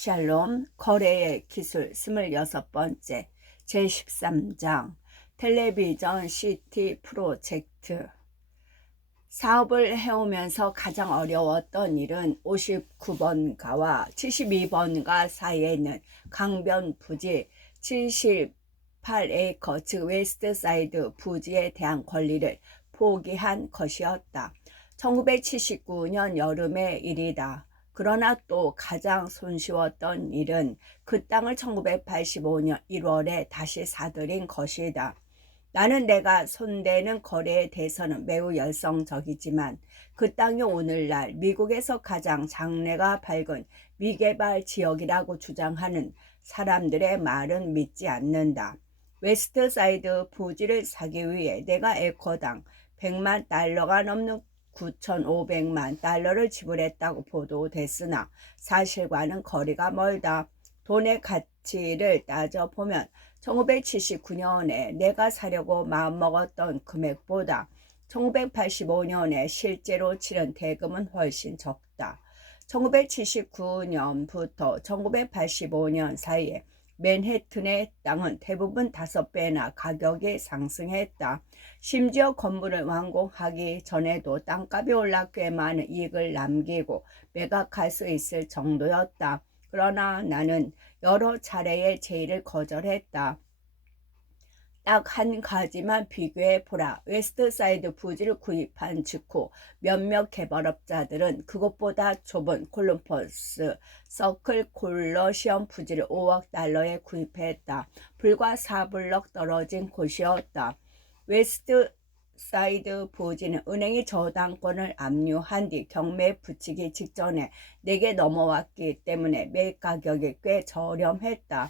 샬롬 거래의 기술 26번째 제13장 텔레비전 시티 프로젝트. 사업을 해오면서 가장 어려웠던 일은 59번가와 72번가 사이에 있는 강변 부지 78에이커 즉 웨스트사이드 부지에 대한 권리를 포기한 것이었다. 1979년 여름의 일이다. 그러나 또 가장 손쉬웠던 일은 그 땅을 1985년 1월에 다시 사들인 것이다. 나는 내가 손대는 거래에 대해서는 매우 열성적이지만 그 땅이 오늘날 미국에서 가장 장래가 밝은 미개발 지역이라고 주장하는 사람들의 말은 믿지 않는다. 웨스트사이드 부지를 사기 위해 내가 에커당 100만 달러가 넘는 9,500만 달러를 지불했다고 보도됐으나 사실과는 거리가 멀다. 돈의 가치를 따져보면 1979년에 내가 사려고 마음먹었던 금액보다 1985년에 실제로 치른 대금은 훨씬 적다. 1979년부터 1985년 사이에 맨해튼의 땅은 대부분 5배나 가격이 상승했다. 심지어 건물을 완공하기 전에도 땅값이 올라 꽤 많은 이익을 남기고 매각할 수 있을 정도였다. 그러나 나는 여러 차례의 제의를 거절했다. 딱 한 가지만 비교해 보라. 웨스트사이드 부지를 구입한 직후 몇몇 개발업자들은 그것보다 좁은 콜럼버스 서클 콜러시엄 부지를 5억 달러에 구입했다. 불과 4블럭 떨어진 곳이었다. 웨스트사이드 부지는 은행이 저당권을 압류한 뒤 경매에 붙이기 직전에 내게 넘어왔기 때문에 매입 가격이 꽤 저렴했다.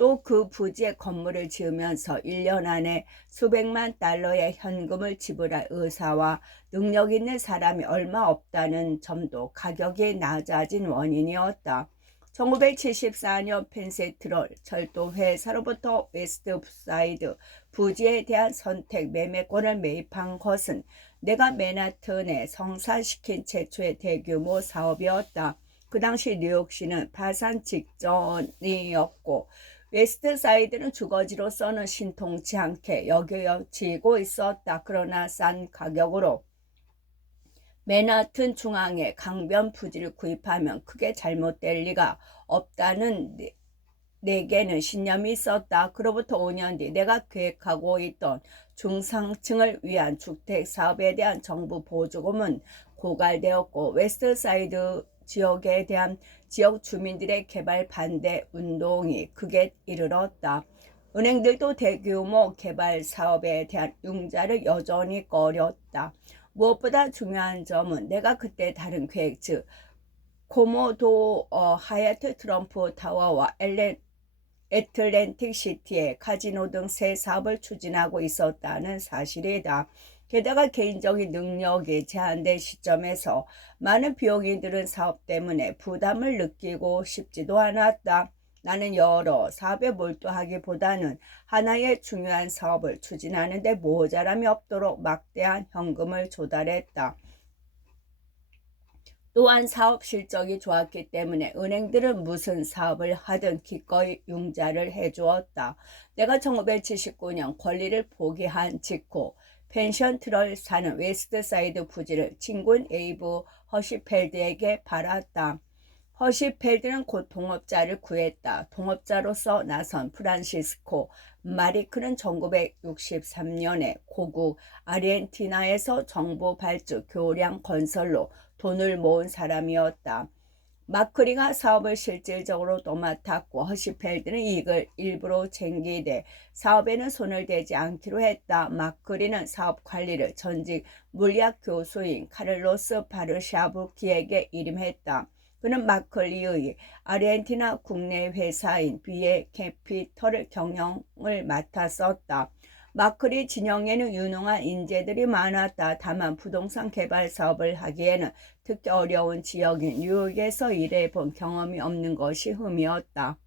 또 그 부지에 건물을 지으면서 1년 안에 수백만 달러의 현금을 지불할 의사와 능력 있는 사람이 얼마 없다는 점도 가격이 낮아진 원인이었다. 1974년 펜세트럴 철도 회사로부터 웨스트사이드 부지에 대한 선택 매매권을 매입한 것은 내가 맨하튼에 성사시킨 최초의 대규모 사업이었다. 그 당시 뉴욕시는 파산 직전이었고 웨스트사이드는 주거지로서는 신통치 않게 여겨지고 있었다. 그러나 싼 가격으로 맨하튼 중앙에 강변 부지를 구입하면 크게 잘못될 리가 없다는 내게는 신념이 있었다. 그로부터 5년 뒤 내가 계획하고 있던 중상층을 위한 주택 사업에 대한 정부 보조금은 고갈되었고 웨스트사이드 지역에 대한 지역 주민들의 개발 반대 운동이 극에 이르렀다. 은행들도 대규모 개발 사업에 대한 융자를 여전히 꺼렸다. 무엇보다 중요한 점은 내가 그때 다른 계획 즉 코모도 하얏트 트럼프 타워와 애틀랜틱 시티의 카지노 등 새 사업을 추진하고 있었다는 사실이다. 게다가 개인적인 능력이 제한된 시점에서 많은 비용이 드는 사업 때문에 부담을 느끼고 싶지도 않았다. 나는 여러 사업에 몰두하기보다는 하나의 중요한 사업을 추진하는 데 모자람이 없도록 막대한 현금을 조달했다. 또한 사업 실적이 좋았기 때문에 은행들은 무슨 사업을 하든 기꺼이 융자를 해주었다. 내가 1979년 권리를 포기한 직후 펜션트를 사는 웨스트사이드 부지를 친구인 에이브 허시펠드에게 팔았다. 허시펠드는 곧 동업자를 구했다. 동업자로서 나선 프란시스코 마리크는 1963년에 고국 아르헨티나에서 정부 발주 교량 건설로 돈을 모은 사람이었다. 마크리가 사업을 실질적으로 또 맡았고 허시펠드는 이익을 일부러 챙기되 사업에는 손을 대지 않기로 했다. 마크리는 사업 관리를 전직 물리학 교수인 카를로스 바르샤브키에게 일임했다. 그는 마클리의 아르헨티나 국내 회사인 비에 캐피털을 경영을 맡았었다. 마클리 진영에는 유능한 인재들이 많았다. 다만 부동산 개발 사업을 하기에는 특히 어려운 지역인 뉴욕에서 일해본 경험이 없는 것이 흠이었다.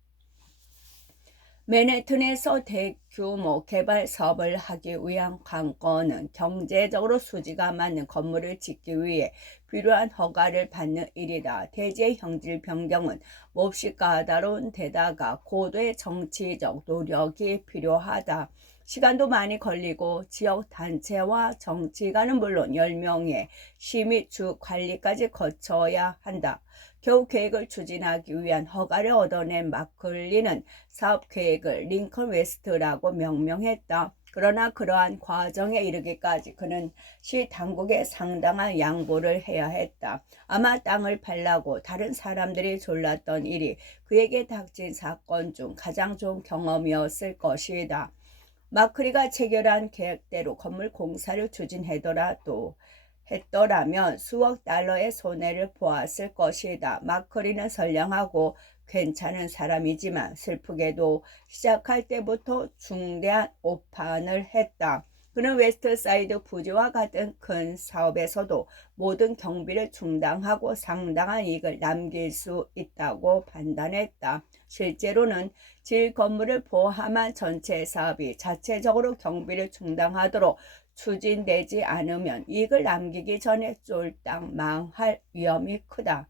맨해튼에서 대규모 개발 사업을 하기 위한 관건은 경제적으로 수지가 맞는 건물을 짓기 위해 필요한 허가를 받는 일이다. 대지의 형질 변경은 몹시 까다로운 데다가 고도의 정치적 노력이 필요하다. 시간도 많이 걸리고 지역 단체와 정치가는 물론 10명의 심의 주 관리까지 거쳐야 한다. 겨우 계획을 추진하기 위한 허가를 얻어낸 마클리는 사업 계획을 링컨 웨스트라고 명명했다. 그러나 그러한 과정에 이르기까지 그는 시 당국에 상당한 양보를 해야 했다. 아마 땅을 팔라고 다른 사람들이 졸랐던 일이 그에게 닥친 사건 중 가장 좋은 경험이었을 것이다. 마크리가 체결한 계획대로 건물 공사를 했더라면 수억 달러의 손해를 보았을 것이다. 마크리는 선량하고 괜찮은 사람이지만 슬프게도 시작할 때부터 중대한 오판을 했다. 그는 웨스트사이드 부지와 같은 큰 사업에서도 모든 경비를 중단하고 상당한 이익을 남길 수 있다고 판단했다. 실제로는 질 건물을 포함한 전체 사업이 자체적으로 경비를 중단하도록 추진되지 않으면 이익을 남기기 전에 쫄딱 망할 위험이 크다.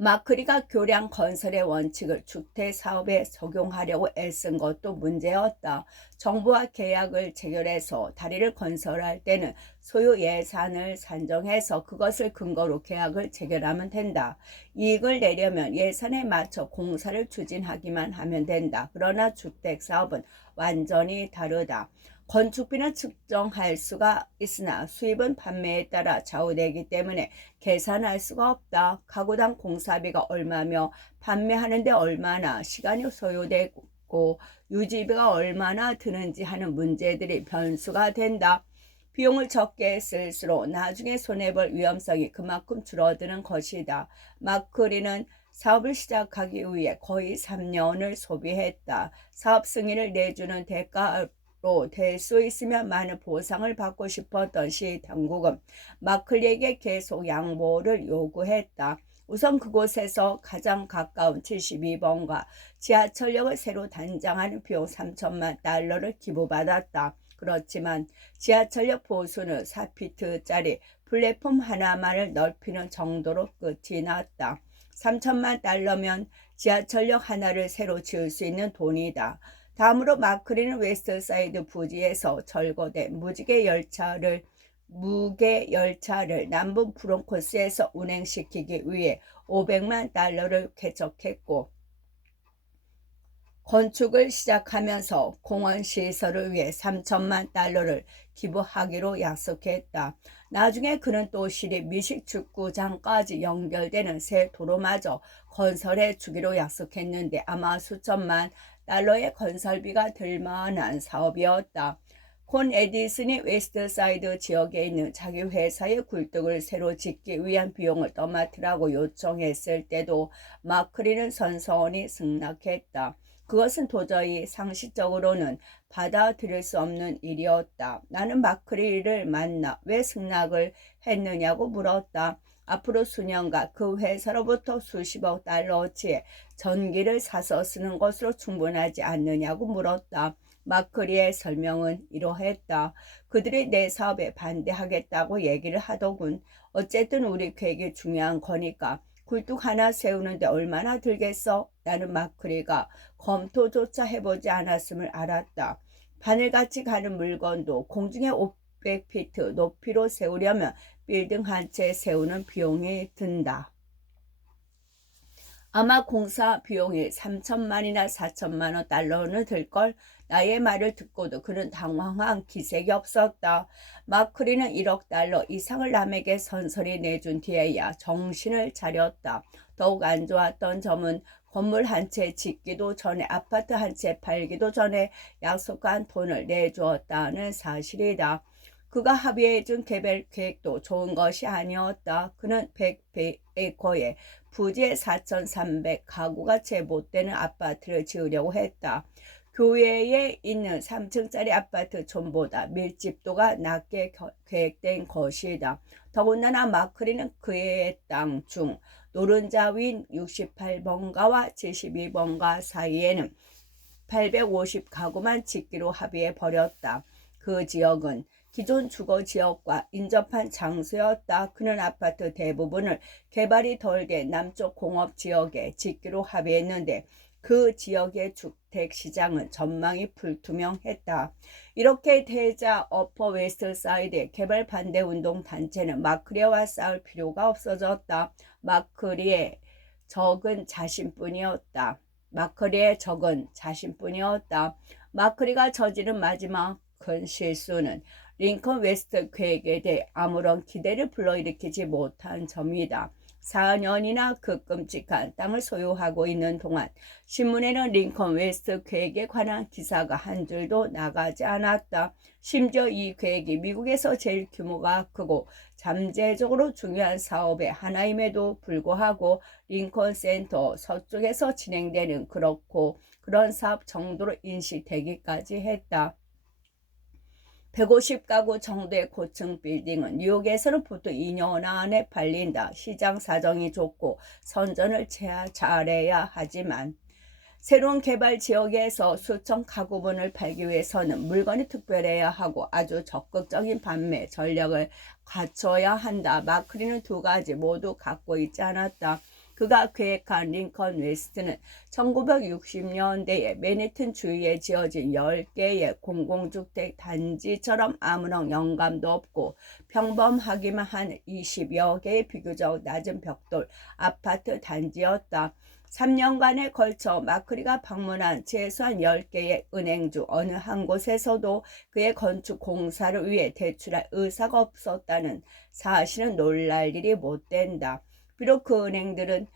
마크리가 교량 건설의 원칙을 주택 사업에 적용하려고 애쓴 것도 문제였다. 정부와 계약을 체결해서 다리를 건설할 때는 소유 예산을 산정해서 그것을 근거로 계약을 체결하면 된다. 이익을 내려면 예산에 맞춰 공사를 추진하기만 하면 된다. 그러나 주택 사업은 완전히 다르다. 건축비는 측정할 수가 있으나 수입은 판매에 따라 좌우되기 때문에 계산할 수가 없다. 가구당 공사비가 얼마며 판매하는데 얼마나 시간이 소요되고 유지비가 얼마나 드는지 하는 문제들이 변수가 된다. 비용을 적게 쓸수록 나중에 손해볼 위험성이 그만큼 줄어드는 것이다. 마크리는 사업을 시작하기 위해 거의 3년을 소비했다. 사업 승인을 내주는 대가로 될 수 있으면 많은 보상을 받고 싶었던 시 당국은 마클리에게 계속 양보를 요구했다. 우선 그곳에서 가장 가까운 72번가 지하철역을 새로 단장하는 비용 3천만 달러를 기부받았다. 그렇지만 지하철역 보수는 4피트짜리 플랫폼 하나만을 넓히는 정도로 끝이 났다. 3천만 달러면 지하철역 하나를 새로 지을 수 있는 돈이다. 다음으로 마크리는 웨스트사이드 부지에서 절거된 무게 열차를 남부 브론코스에서 운행시키기 위해 500만 달러를 쾌척했고 건축을 시작하면서 공원 시설을 위해 3천만 달러를 기부하기로 약속했다. 나중에 그는 또 시립 미식축구장까지 연결되는 새 도로마저 건설해 주기로 약속했는데 아마 수천만 달러의 건설비가 들 만한 사업이었다. 콘 에디슨이 웨스트사이드 지역에 있는 자기 회사의 굴뚝을 새로 짓기 위한 비용을 떠맡으라고 요청했을 때도 마크리는 선선히 승낙했다. 그것은 도저히 상식적으로는 받아들일 수 없는 일이었다. 나는 마크리를 만나 왜 승낙을 했느냐고 물었다. 앞으로 수년간 그 회사로부터 수십억 달러어치의 전기를 사서 쓰는 것으로 충분하지 않느냐고 물었다. 마크리의 설명은 이러했다. 그들이 내 사업에 반대하겠다고 얘기를 하더군. 어쨌든 우리 계획이 중요한 거니까 굴뚝 하나 세우는데 얼마나 들겠어? 나는 마크리가 검토조차 해보지 않았음을 알았다. 바늘같이 가는 물건도 공중에 500피트 높이로 세우려면 빌딩 한 채 세우는 비용이 든다. 아마 공사 비용이 3천만이나 4천만 원 달러는 들걸. 나의 말을 듣고도 그는 당황한 기색이 없었다. 마크리는 1억 달러 이상을 남에게 선선히 내준 뒤에야 정신을 차렸다. 더욱 안 좋았던 점은 건물 한 채 짓기도 전에 아파트 한 채 팔기도 전에 약속한 돈을 내주었다는 사실이다. 그가 합의해준 개별 계획도 좋은 것이 아니었다. 그는 100에이커의 부지에 4,300 가구가 채 못 되는 아파트를 지으려고 했다. 교외에 있는 3층짜리 아파트 촌보다 밀집도가 낮게 계획된 것이다. 더군다나 마크리는 그의 땅 중 노른자 윈 68번가와 72번가 사이에는 850가구만 짓기로 합의해 버렸다. 그 지역은 기존 주거 지역과 인접한 장소였다. 그는 아파트 대부분을 개발이 덜 된 남쪽 공업 지역에 짓기로 합의했는데 그 지역의 주택 시장은 전망이 불투명했다. 이렇게 되자 어퍼 웨스트 사이드의 개발 반대 운동 단체는 마크리와 싸울 필요가 없어졌다. 마크리의 적은 자신뿐이었다. 마크리가 저지른 마지막 큰 실수는 링컨 웨스트 계획에 대해 아무런 기대를 불러일으키지 못한 점이다. 4년이나 그 끔찍한 땅을 소유하고 있는 동안 신문에는 링컨 웨스트 계획에 관한 기사가 한 줄도 나가지 않았다. 심지어 이 계획이 미국에서 제일 규모가 크고 잠재적으로 중요한 사업의 하나임에도 불구하고 링컨 센터 서쪽에서 진행되는 그런 사업 정도로 인식되기까지 했다. 150가구 정도의 고층 빌딩은 뉴욕에서는 보통 2년 안에 팔린다. 시장 사정이 좋고 선전을 잘해야 하지만 새로운 개발 지역에서 수천 가구분을 팔기 위해서는 물건이 특별해야 하고 아주 적극적인 판매 전략을 갖춰야 한다. 마크리는 두 가지 모두 갖고 있지 않았다. 그가 계획한 링컨 웨스트는 1960년대에 맨해튼 주위에 지어진 10개의 공공주택 단지처럼 아무런 영감도 없고 평범하기만 한 20여 개의 비교적 낮은 벽돌 아파트 단지였다. 3년간에 걸쳐 마크리가 방문한 최소한 10개의 은행 중 어느 한 곳에서도 그의 건축 공사를 위해 대출할 의사가 없었다는 사실은 놀랄 일이 못 된다. 비록 그 은행들은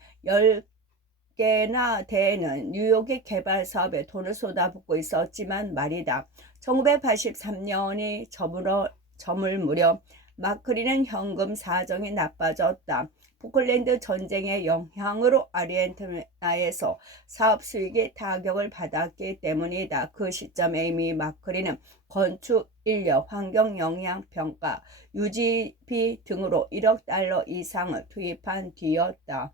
10개나 되는 뉴욕의 개발 사업에 돈을 쏟아붓고 있었지만 말이다. 1983년이 저물 무렵 마크리는 현금 사정이 나빠졌다. 포클랜드 전쟁의 영향으로 아르헨티나에서 사업 수익이 타격을 받았기 때문이다. 그 시점에 이미 마크리는 건축, 인력, 환경 영향 평가, 유지비 등으로 1억 달러 이상을 투입한 뒤였다.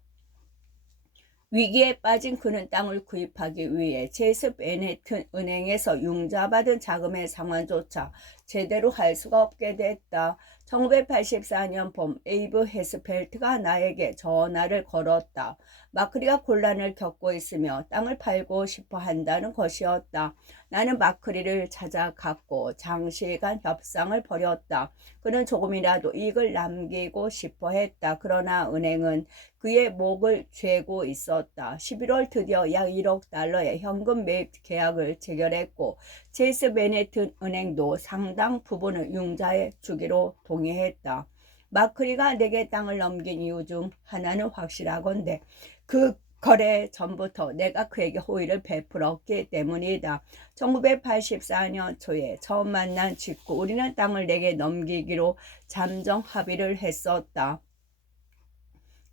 위기에 빠진 그는 땅을 구입하기 위해 체이스 맨해튼 은행에서 융자받은 자금의 상환조차 제대로 할 수가 없게 됐다. 1984년 봄 에이브 헤스펠트가 나에게 전화를 걸었다. 마크리가 곤란을 겪고 있으며 땅을 팔고 싶어 한다는 것이었다. 나는 마크리를 찾아갔고 장시간 협상을 벌였다. 그는 조금이라도 이익을 남기고 싶어 했다. 그러나 은행은 그의 목을 죄고 있었다. 11월 드디어 약 1억 달러의 현금 매입 계약을 체결했고 체이스 맨해튼 은행도 상당 부분을 융자해 주기로 동의했다. 마크리가 내게 땅을 넘긴 이유 중 하나는 확실하건대 그 거래 전부터 내가 그에게 호의를 베풀었기 때문이다. 1984년 초에 처음 만난 직후 우리는 땅을 내게 넘기기로 잠정 합의를 했었다.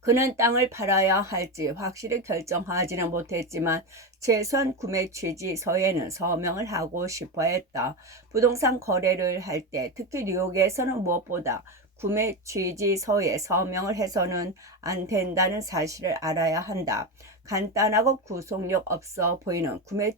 그는 땅을 팔아야 할지 확실히 결정하지는 못했지만 최소한 구매 취지서에는 서명을 하고 싶어 했다. 부동산 거래를 할 때 특히 뉴욕에서는 무엇보다 구매 취지서에 서명을 해서는 안 된다는 사실을 알아야 한다. 간단하고 구속력 없어 보이는 구매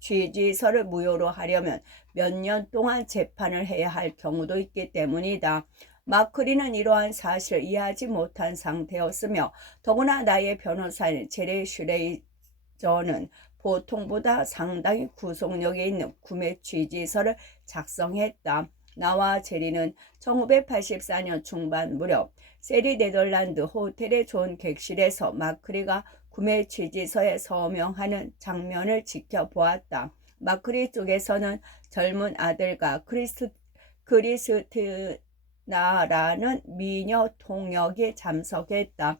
취지서를 무효로 하려면 몇 년 동안 재판을 해야 할 경우도 있기 때문이다. 마크리는 이러한 사실을 이해하지 못한 상태였으며 더구나 나의 변호사인 제리 슈레이저는 보통보다 상당히 구속력이 있는 구매 취지서를 작성했다. 나와 제리는 1984년 중반 무렵 세리 네덜란드 호텔의 좋은 객실에서 마크리가 구매 취지서에 서명하는 장면을 지켜보았다. 마크리 쪽에서는 젊은 아들과 크리스티나라는 미녀 통역이 참석했다.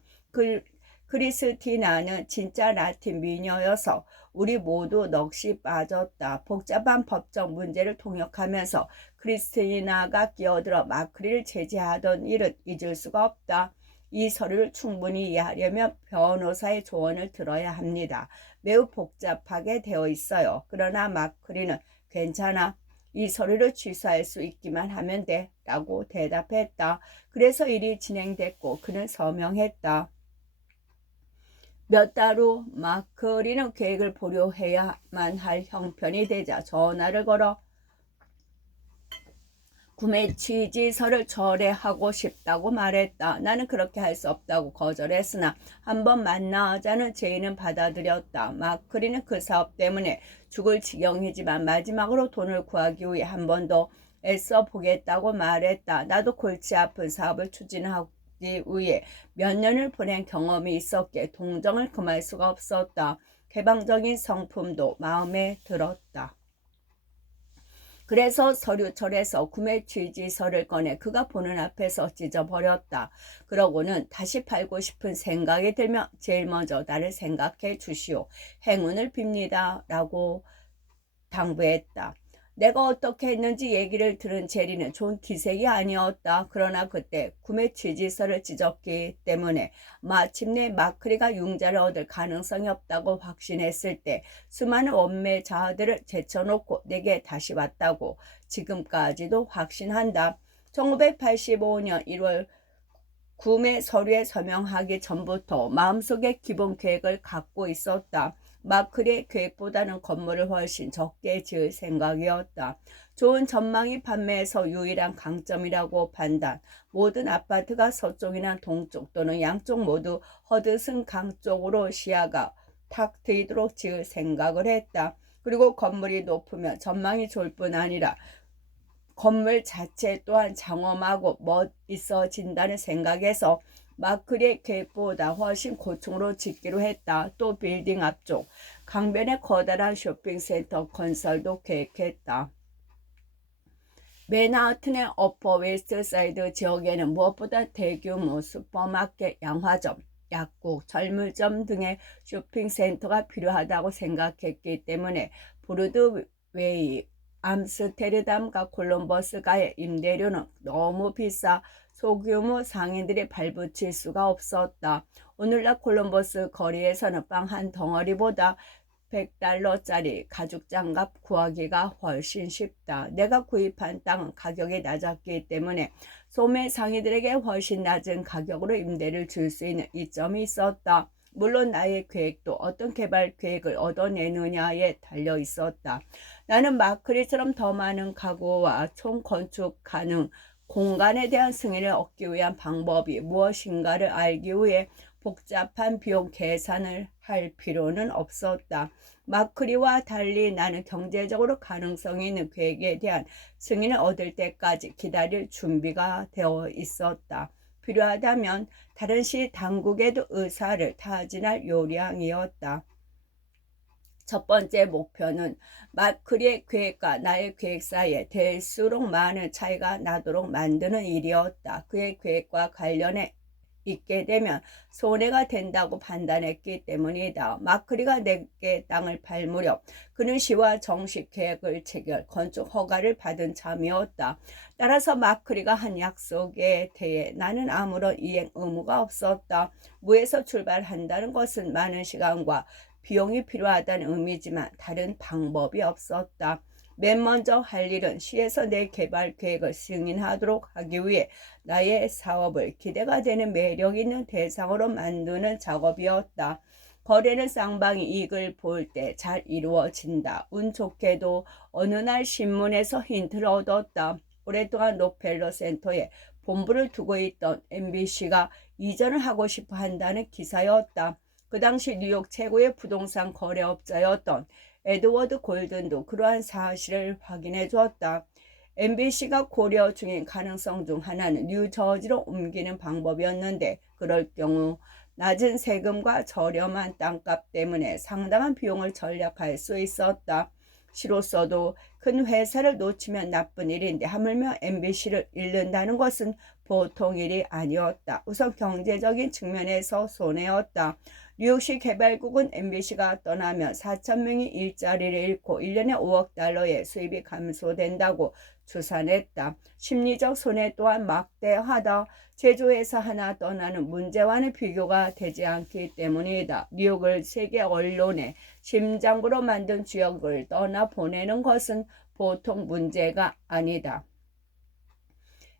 크리스티나는 진짜 라틴 미녀여서 우리 모두 넋이 빠졌다. 복잡한 법적 문제를 통역하면서 크리스티나가 끼어들어 마크리를 제지하던 일은 잊을 수가 없다. 이 서류를 충분히 이해하려면 변호사의 조언을 들어야 합니다. 매우 복잡하게 되어 있어요. 그러나 마크리는 괜찮아. 이 서류를 취소할 수 있기만 하면 돼. 라고 대답했다. 그래서 일이 진행됐고 그는 서명했다. 몇 달 후 마크리는 계획을 보류해야만 할 형편이 되자 전화를 걸어 구매 취지서를 철회하고 싶다고 말했다. 나는 그렇게 할 수 없다고 거절했으나 한번 만나자는 제의는 받아들였다. 마크리는 그 사업 때문에 죽을 지경이지만 마지막으로 돈을 구하기 위해 한 번 더 애써 보겠다고 말했다. 나도 골치 아픈 사업을 추진하기 위해 몇 년을 보낸 경험이 있었기에 동정을 금할 수가 없었다. 개방적인 성품도 마음에 들었다. 그래서 서류철에서 구매 취지서를 꺼내 그가 보는 앞에서 찢어버렸다. 그러고는 다시 팔고 싶은 생각이 들며 제일 먼저 나를 생각해 주시오. 행운을 빕니다. 라고 당부했다. 내가 어떻게 했는지 얘기를 들은 제리는 좋은 기색이 아니었다. 그러나 그때 구매 취지서를 찢었기 때문에 마침내 마크리가 융자를 얻을 가능성이 없다고 확신했을 때 수많은 원매자들을 제쳐놓고 내게 다시 왔다고 지금까지도 확신한다. 1985년 1월 구매 서류에 서명하기 전부터 마음속에 기본 계획을 갖고 있었다. 마크리의 계획보다는 건물을 훨씬 적게 지을 생각이었다. 좋은 전망이 판매에서 유일한 강점이라고 판단. 모든 아파트가 서쪽이나 동쪽 또는 양쪽 모두 허드슨 강 쪽으로 시야가 탁 트이도록 지을 생각을 했다. 그리고 건물이 높으면 전망이 좋을 뿐 아니라 건물 자체 또한 장엄하고 멋있어진다는 생각에서 마크리의 계획보다 훨씬 고층으로 짓기로 했다. 또 빌딩 앞쪽 강변의 커다란 쇼핑센터 건설도 계획했다. 맨하튼의 어퍼 웨스트 사이드 지역에는 무엇보다 대규모 슈퍼마켓, 양화점, 약국, 철물점 등의 쇼핑센터가 필요하다고 생각했기 때문에 브로드웨이, 암스테르담과 콜럼버스가의 임대료는 너무 비싸 소규모 상인들이 발붙일 수가 없었다. 오늘날 콜럼버스 거리에서는 빵 한 덩어리보다 $100짜리 가죽 장갑 구하기가 훨씬 쉽다. 내가 구입한 땅은 가격이 낮았기 때문에 소매 상인들에게 훨씬 낮은 가격으로 임대를 줄 수 있는 이점이 있었다. 물론 나의 계획도 어떤 개발 계획을 얻어내느냐에 달려 있었다. 나는 마크리처럼 더 많은 가구와 총 건축 가능 공간에 대한 승인을 얻기 위한 방법이 무엇인가를 알기 위해 복잡한 비용 계산을 할 필요는 없었다. 마크리와 달리 나는 경제적으로 가능성이 있는 계획에 대한 승인을 얻을 때까지 기다릴 준비가 되어 있었다. 필요하다면 다른 시 당국에도 의사를 타진할 요량이었다. 첫 번째 목표는 마크리의 계획과 나의 계획 사이에 될수록 많은 차이가 나도록 만드는 일이었다. 그의 계획과 관련해 있게 되면 손해가 된다고 판단했기 때문이다. 마크리가 내게 땅을 팔 무렵 그는 시와 정식 계획을 체결, 건축 허가를 받은 참이었다. 따라서 마크리가 한 약속에 대해 나는 아무런 이행 의무가 없었다. 무에서 출발한다는 것은 많은 시간과 비용이 필요하다는 의미지만 다른 방법이 없었다. 맨 먼저 할 일은 시에서 내 개발 계획을 승인하도록 하기 위해 나의 사업을 기대가 되는 매력 있는 대상으로 만드는 작업이었다. 거래는 쌍방이 이익을 볼 때 잘 이루어진다. 운 좋게도 어느 날 신문에서 힌트를 얻었다. 오랫동안 록펠러 센터에 본부를 두고 있던 MBC가 이전을 하고 싶어 한다는 기사였다. 그 당시 뉴욕 최고의 부동산 거래업자였던 에드워드 골든도 그러한 사실을 확인해 주었다. MBC가 고려 중인 가능성 중 하나는 뉴저지로 옮기는 방법이었는데 그럴 경우 낮은 세금과 저렴한 땅값 때문에 상당한 비용을 절약할 수 있었다. 시로서도 큰 회사를 놓치면 나쁜 일인데 하물며 MBC를 잃는다는 것은 보통 일이 아니었다. 우선 경제적인 측면에서 손해였다. 뉴욕시 개발국은 MBC가 떠나면 4,000명이 일자리를 잃고 1년에 $5억 달러의 수입이 감소된다고 추산했다. 심리적 손해 또한 막대하다. 제조회사 하나 떠나는 문제와는 비교가 되지 않기 때문이다. 뉴욕을 세계 언론의 심장부로 만든 지역을 떠나보내는 것은 보통 문제가 아니다.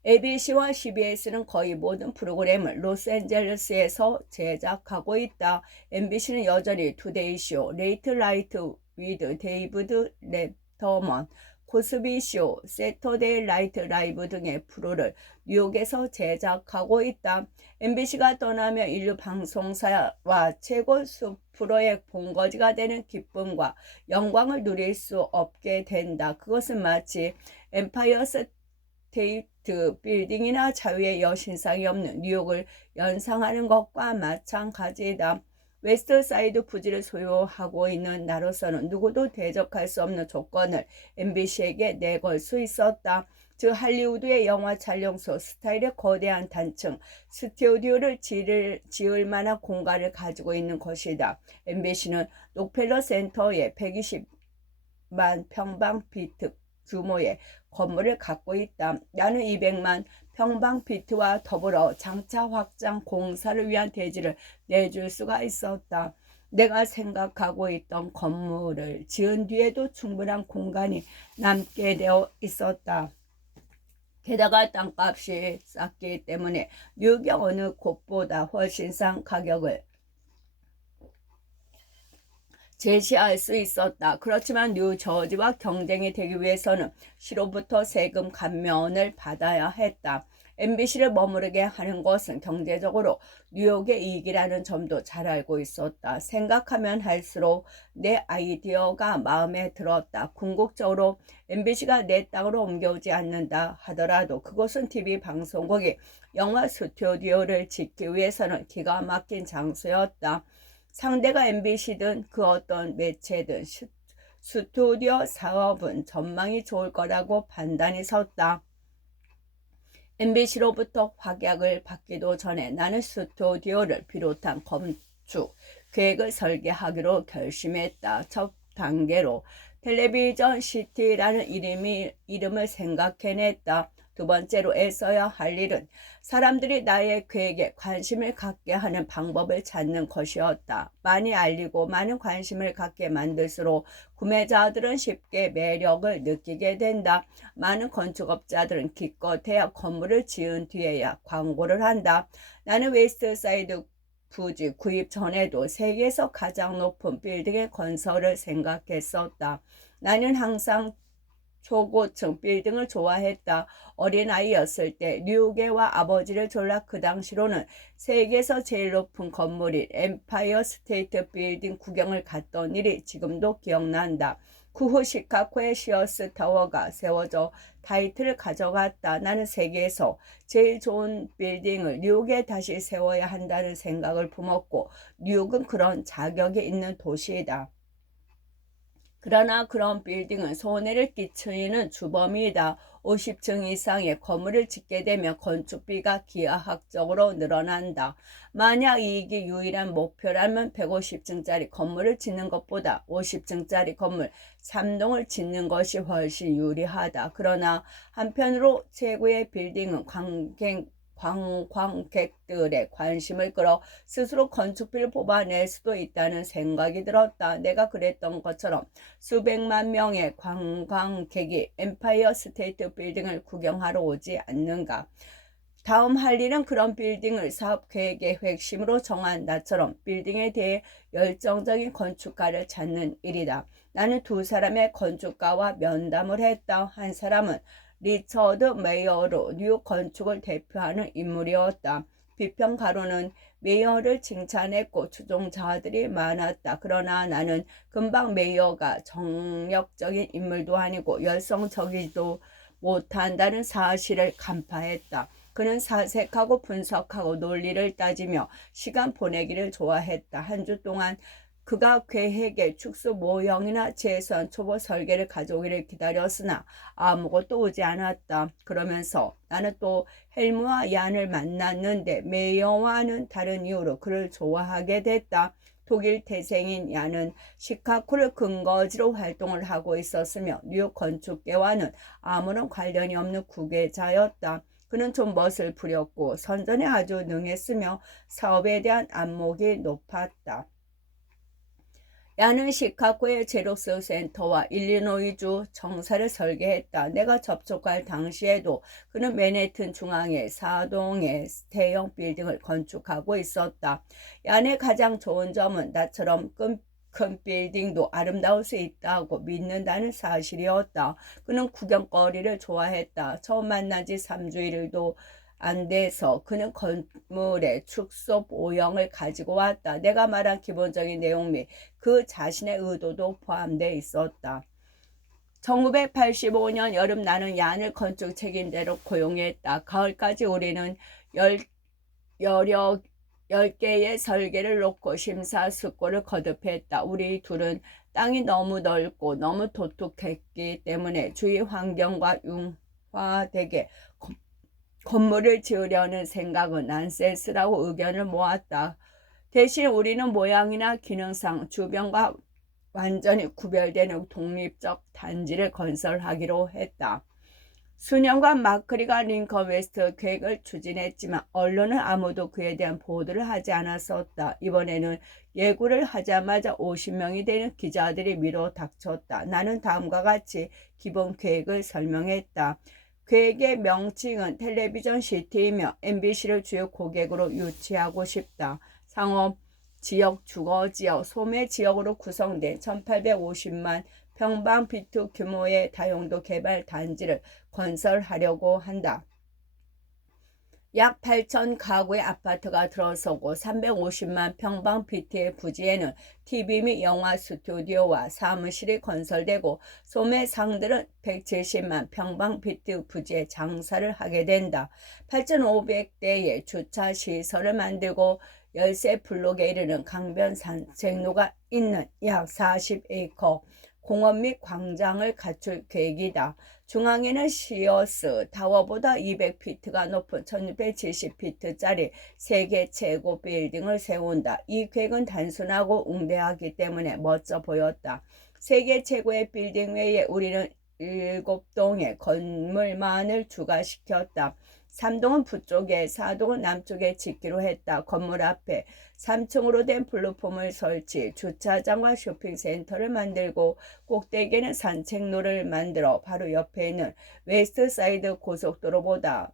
ABC와 CBS는 거의 모든 프로그램을 로스앤젤레스에서 제작하고 있다. MBC는 여전히 투데이쇼, 레이트 라이트 위드 데이비드 레터먼, 코스비 쇼, 세터데이 나이트 라이브 등의 프로를 뉴욕에서 제작하고 있다. MBC가 떠나며 인류 방송사와 최고 수프로의 본거지가 되는 기쁨과 영광을 누릴 수 없게 된다. 그것은 마치 엠파이어 스테이트 빌딩이나 자유의 여신상이 없는 뉴욕을 연상하는 것과 마찬가지다. 웨스트사이드 부지를 소유하고 있는 나로서는 누구도 대적할 수 없는 조건을 MBC에게 내걸 수 있었다. 즉 할리우드의 영화 촬영소 스타일의 거대한 단층 스튜디오를 지을 만한 공간을 가지고 있는 것이다. MBC는 록펠러 센터에 120만 평방피트 규모의 건물을 갖고 있다. 나는 200만 평방피트와 더불어 장차 확장 공사를 위한 대지를 내줄 수가 있었다. 내가 생각하고 있던 건물을 지은 뒤에도 충분한 공간이 남게 되어 있었다. 게다가 땅값이 쌌기 때문에 뉴욕의 어느 곳보다 훨씬 싼 가격을 제시할 수 있었다. 그렇지만 뉴저지와 경쟁이 되기 위해서는 시로부터 세금 감면을 받아야 했다. MBC를 머무르게 하는 것은 경제적으로 뉴욕의 이익이라는 점도 잘 알고 있었다. 생각하면 할수록 내 아이디어가 마음에 들었다. 궁극적으로 MBC가 내 땅으로 옮겨오지 않는다 하더라도 그곳은 TV 방송국이 영화 스튜디오를 짓기 위해서는 기가 막힌 장소였다. 상대가 MBC든 그 어떤 매체든 스튜디오 사업은 전망이 좋을 거라고 판단이 섰다. MBC로부터 확약을 받기도 전에 나는 스튜디오를 비롯한 건축 계획을 설계하기로 결심했다. 첫 단계로 텔레비전 시티라는 이름을 생각해냈다. 두 번째로 애써야 할 일은 사람들이 나의 계획에 관심을 갖게 하는 방법을 찾는 것이었다. 많이 알리고 많은 관심을 갖게 만들수록 구매자들은 쉽게 매력을 느끼게 된다. 많은 건축업자들은 기껏해야 건물을 지은 뒤에야 광고를 한다. 나는 웨스트사이드 부지 구입 전에도 세계에서 가장 높은 빌딩의 건설을 생각했었다. 나는 항상 초고층 빌딩을 좋아했다. 어린아이였을 때 뉴욕에와 아버지를 졸라 그 당시로는 세계에서 제일 높은 건물인 엠파이어 스테이트 빌딩 구경을 갔던 일이 지금도 기억난다. 그 후 시카고의 시어스 타워가 세워져 타이틀을 가져갔다. 나는 세계에서 제일 좋은 빌딩을 뉴욕에 다시 세워야 한다는 생각을 품었고 뉴욕은 그런 자격이 있는 도시이다. 그러나 그런 빌딩은 손해를 끼치는 주범이다. 50층 이상의 건물을 짓게 되면 건축비가 기하학적으로 늘어난다. 만약 이익이 유일한 목표라면 150층짜리 건물을 짓는 것보다 50층짜리 건물 3동을 짓는 것이 훨씬 유리하다. 그러나 한편으로 최고의 빌딩은 관광객들의 관심을 끌어 스스로 건축비를 뽑아낼 수도 있다는 생각이 들었다. 내가 그랬던 것처럼 수백만 명의 관광객이 엠파이어 스테이트 빌딩을 구경하러 오지 않는가. 다음 할 일은 그런 빌딩을 사업 계획의 핵심으로 정한 나처럼 빌딩에 대해 열정적인 건축가를 찾는 일이다. 나는 두 사람의 건축가와 면담을 했다. 한 사람은 리처드 메이어로 뉴욕 건축을 대표하는 인물이었다. 비평가로는 메이어를 칭찬했고 추종자들이 많았다. 그러나 나는 금방 메이어가 정력적인 인물도 아니고 열성적이지도 못한다는 사실을 간파했다. 그는 사색하고 분석하고 논리를 따지며 시간 보내기를 좋아했다. 한 주 동안 그가 계획의 축소 모형이나 최소한 초보 설계를 가져오기를 기다렸으나 아무것도 오지 않았다. 그러면서 나는 또 헬무와 얀을 만났는데 메이어와는 다른 이유로 그를 좋아하게 됐다. 독일 태생인 얀은 시카고를 근거지로 활동을 하고 있었으며 뉴욕 건축계와는 아무런 관련이 없는 구계자였다. 그는 좀 멋을 부렸고 선전에 아주 능했으며 사업에 대한 안목이 높았다. 야는 시카고의 제록스 센터와 일리노이주 정사를 설계했다. 내가 접촉할 당시에도 그는 맨해튼 중앙의 4동의 대형 빌딩을 건축하고 있었다. 얀의 가장 좋은 점은 나처럼 큰 빌딩도 아름다울 수 있다고 믿는다는 사실이었다. 그는 구경거리를 좋아했다. 처음 만난 지 3주일도 안 돼서 그는 건물의 축소 모형을 가지고 왔다. 내가 말한 기본적인 내용 및 그 자신의 의도도 포함되어 있었다. 1985년 여름 나는 얀을 건축 책임자로 고용했다. 가을까지 우리는 여러 10개의 설계를 놓고 심사숙고를 거듭했다. 우리 둘은 땅이 너무 넓고 너무 독특했기 때문에 주위 환경과 융화되게 건물을 지으려는 생각은 난센스라고 의견을 모았다. 대신 우리는 모양이나 기능상 주변과 완전히 구별되는 독립적 단지를 건설하기로 했다. 수년간 마크리가 링컨 웨스트 계획을 추진했지만 언론은 아무도 그에 대한 보도를 하지 않았었다. 이번에는 예고를 하자마자 50명이 되는 기자들이 밀어닥쳤다. 나는 다음과 같이 기본 계획을 설명했다. 계획의 명칭은 텔레비전 시티이며 MBC를 주요 고객으로 유치하고 싶다. 상업, 지역, 주거지역, 소매지역으로 구성된 1850만 평방피트 규모의 다용도 개발 단지를 건설하려고 한다. 약 8천 가구의 아파트가 들어서고 350만 평방피트의 부지에는 TV 및 영화 스튜디오와 사무실이 건설되고 소매상들은 170만 평방피트 부지에 장사를 하게 된다. 8,500대의 주차 시설을 만들고 열세 블록에 이르는 강변 산책로가 있는 약 40에이커 공원 및 광장을 갖출 계획이다. 중앙에는 시어스 타워보다 200피트가 높은 1670피트짜리 세계 최고 빌딩을 세운다. 이 계획은 단순하고 웅대하기 때문에 멋져 보였다. 세계 최고의 빌딩 외에 우리는 7동의 건물만을 추가시켰다. 3동은 북쪽에 4동은 남쪽에 짓기로 했다. 건물 앞에 3층으로 된 플랫폼을 설치, 주차장과 쇼핑센터를 만들고 꼭대기에는 산책로를 만들어 바로 옆에 있는 웨스트사이드 고속도로보다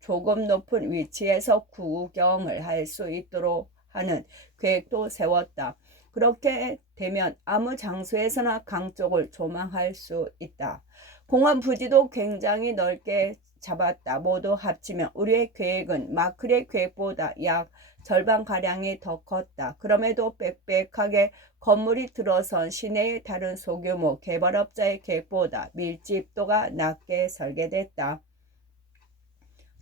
조금 높은 위치에서 구경을 할 수 있도록 하는 계획도 세웠다. 그렇게 되면 아무 장소에서나 강 쪽을 조망할 수 있다. 공원 부지도 굉장히 넓게 잡았다. 모두 합치면 우리의 계획은 마크의 계획보다 약 절반가량이 더 컸다. 그럼에도 빽빽하게 건물이 들어선 시내의 다른 소규모 개발업자의 계획보다 밀집도가 낮게 설계됐다.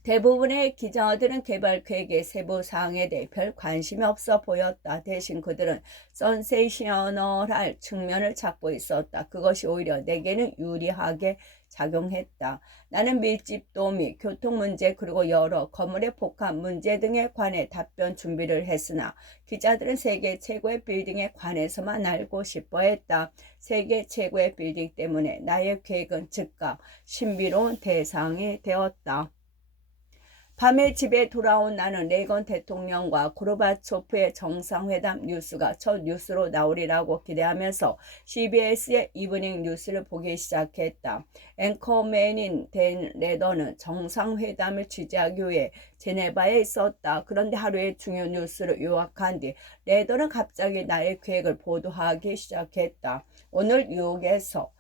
대부분의 기자들은 개발 계획의 세부 사항에 대해 별 관심이 없어 보였다. 대신 그들은 센세이셔널할 측면을 찾고 있었다. 그것이 오히려 내게는 유리하게 작용했다. 나는 밀집도 및 교통 문제 그리고 여러 건물의 복합 문제 등에 관해 답변 준비를 했으나 기자들은 세계 최고의 빌딩에 관해서만 알고 싶어 했다. 세계 최고의 빌딩 때문에 나의 계획은 즉각 신비로운 대상이 되었다. 밤에 집에 돌아온 나는 레이건 대통령과 고르바초프의 정상회담 뉴스가 첫 뉴스로 나오리라고 기대하면서 CBS의 이브닝 뉴스를 보기 시작했다. 앵커맨인 댄 레더는 정상회담을 취재하기 위해 제네바에 있었다. 그런데 하루의 중요 뉴스를 요약한 뒤 레더는 갑자기 나의 계획을 보도하기 시작했다. 오늘 뉴욕에서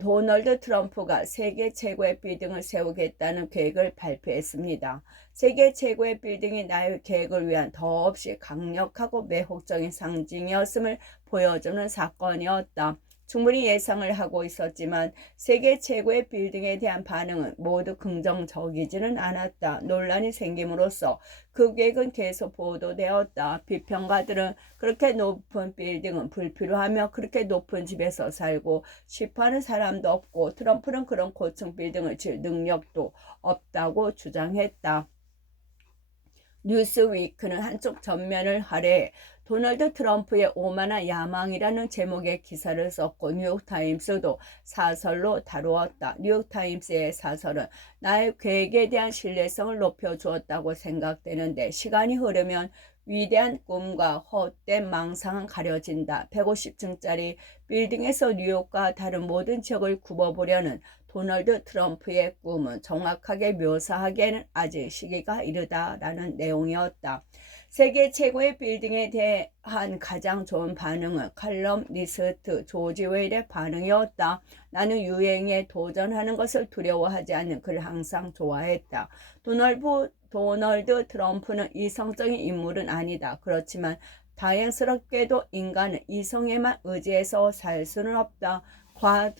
도널드 트럼프가 세계 최고의 빌딩을 세우겠다는 계획을 발표했습니다. 세계 최고의 빌딩이 나의 계획을 위한 더없이 강력하고 매혹적인 상징이었음을 보여주는 사건이었다. 충분히 예상을 하고 있었지만 세계 최고의 빌딩에 대한 반응은 모두 긍정적이지는 않았다. 논란이 생김으로써 그 계획은 계속 보도되었다. 비평가들은 그렇게 높은 빌딩은 불필요하며 그렇게 높은 집에서 살고 싶어하는 사람도 없고 트럼프는 그런 고층 빌딩을 질 능력도 없다고 주장했다. 뉴스위크는 한쪽 전면을 할애해 도널드 트럼프의 오만한 야망이라는 제목의 기사를 썼고 뉴욕타임스도 사설로 다루었다. 뉴욕타임스의 사설은 나의 계획에 대한 신뢰성을 높여주었다고 생각되는데 시간이 흐르면 위대한 꿈과 헛된 망상은 가려진다. 150층짜리 빌딩에서 뉴욕과 다른 모든 지역을 굽어보려는 도널드 트럼프의 꿈은 정확하게 묘사하기에는 아직 시기가 이르다라는 내용이었다. 세계 최고의 빌딩에 대한 가장 좋은 반응은 칼럼 리스트 조지 웨일의 반응이었다. 나는 유행에 도전하는 것을 두려워하지 않는 그를 항상 좋아했다. 도널드 트럼프는 이성적인 인물은 아니다. 그렇지만 다행스럽게도 인간은 이성에만 의지해서 살 수는 없다.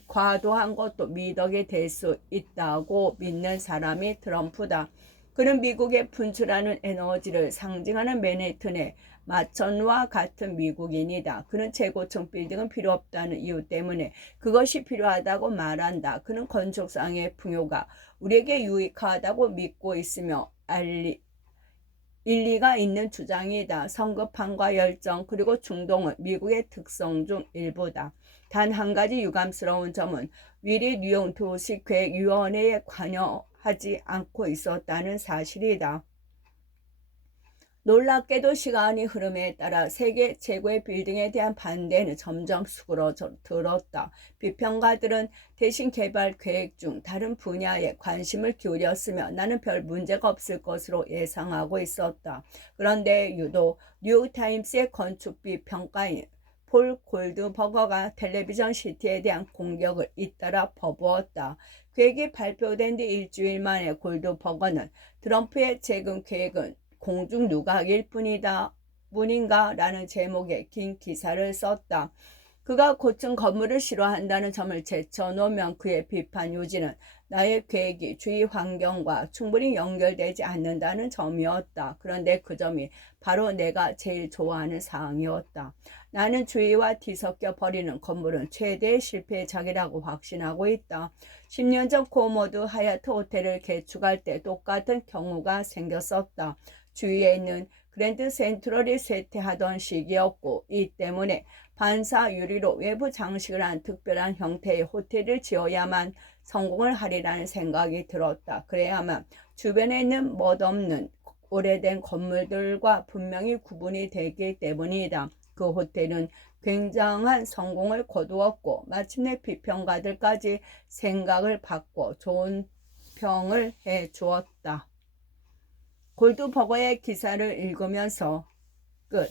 과도한 것도 미덕이 될 수 있다고 믿는 사람이 트럼프다. 그는 미국의 분출하는 에너지를 상징하는 맨해튼의 마천과 같은 미국인이다. 그는 최고층 빌딩은 필요 없다는 이유 때문에 그것이 필요하다고 말한다. 그는 건축상의 풍요가 우리에게 유익하다고 믿고 있으며 일리가 있는 주장이다. 성급함과 열정 그리고 중동은 미국의 특성 중 일부다. 단 한 가지 유감스러운 점은 윌이 뉴욕 도시계획위원회에 관여하지 않고 있었다는 사실이다. 놀랍게도 시간이 흐름에 따라 세계 최고의 빌딩에 대한 반대는 점점 수그러들었다. 비평가들은 대신 개발 계획 중 다른 분야에 관심을 기울였으며 나는 별 문제가 없을 것으로 예상하고 있었다. 그런데 유독 뉴욕타임스의 건축비 평가인 폴 골드버거가 텔레비전 시티에 대한 공격을 잇따라 퍼부었다. 계획이 발표된 뒤 일주일 만에 골드버거는 트럼프의 재건 계획은 공중 누각일 뿐인가 라는 제목의 긴 기사를 썼다. 그가 고층 건물을 싫어한다는 점을 제쳐놓으면 그의 비판 요지는 나의 계획이 주위 환경과 충분히 연결되지 않는다는 점이었다. 그런데 그 점이 바로 내가 제일 좋아하는 사항이었다. 나는 주위와 뒤섞여 버리는 건물은 최대의 실패작이라고 확신하고 있다. 10년 전 코모드 하얏트 호텔을 개축할 때 똑같은 경우가 생겼었다. 주위에 있는 그랜드 센트럴이 쇠퇴하던 시기였고 이 때문에 반사 유리로 외부 장식을 한 특별한 형태의 호텔을 지어야만 성공을 하리라는 생각이 들었다. 그래야만 주변에 있는 멋없는 오래된 건물들과 분명히 구분이 되기 때문이다. 그 호텔은 굉장한 성공을 거두었고 마침내 비평가들까지 생각을 바꿔 좋은 평을 해주었다. 골드버거의 기사를 읽으면서 끝.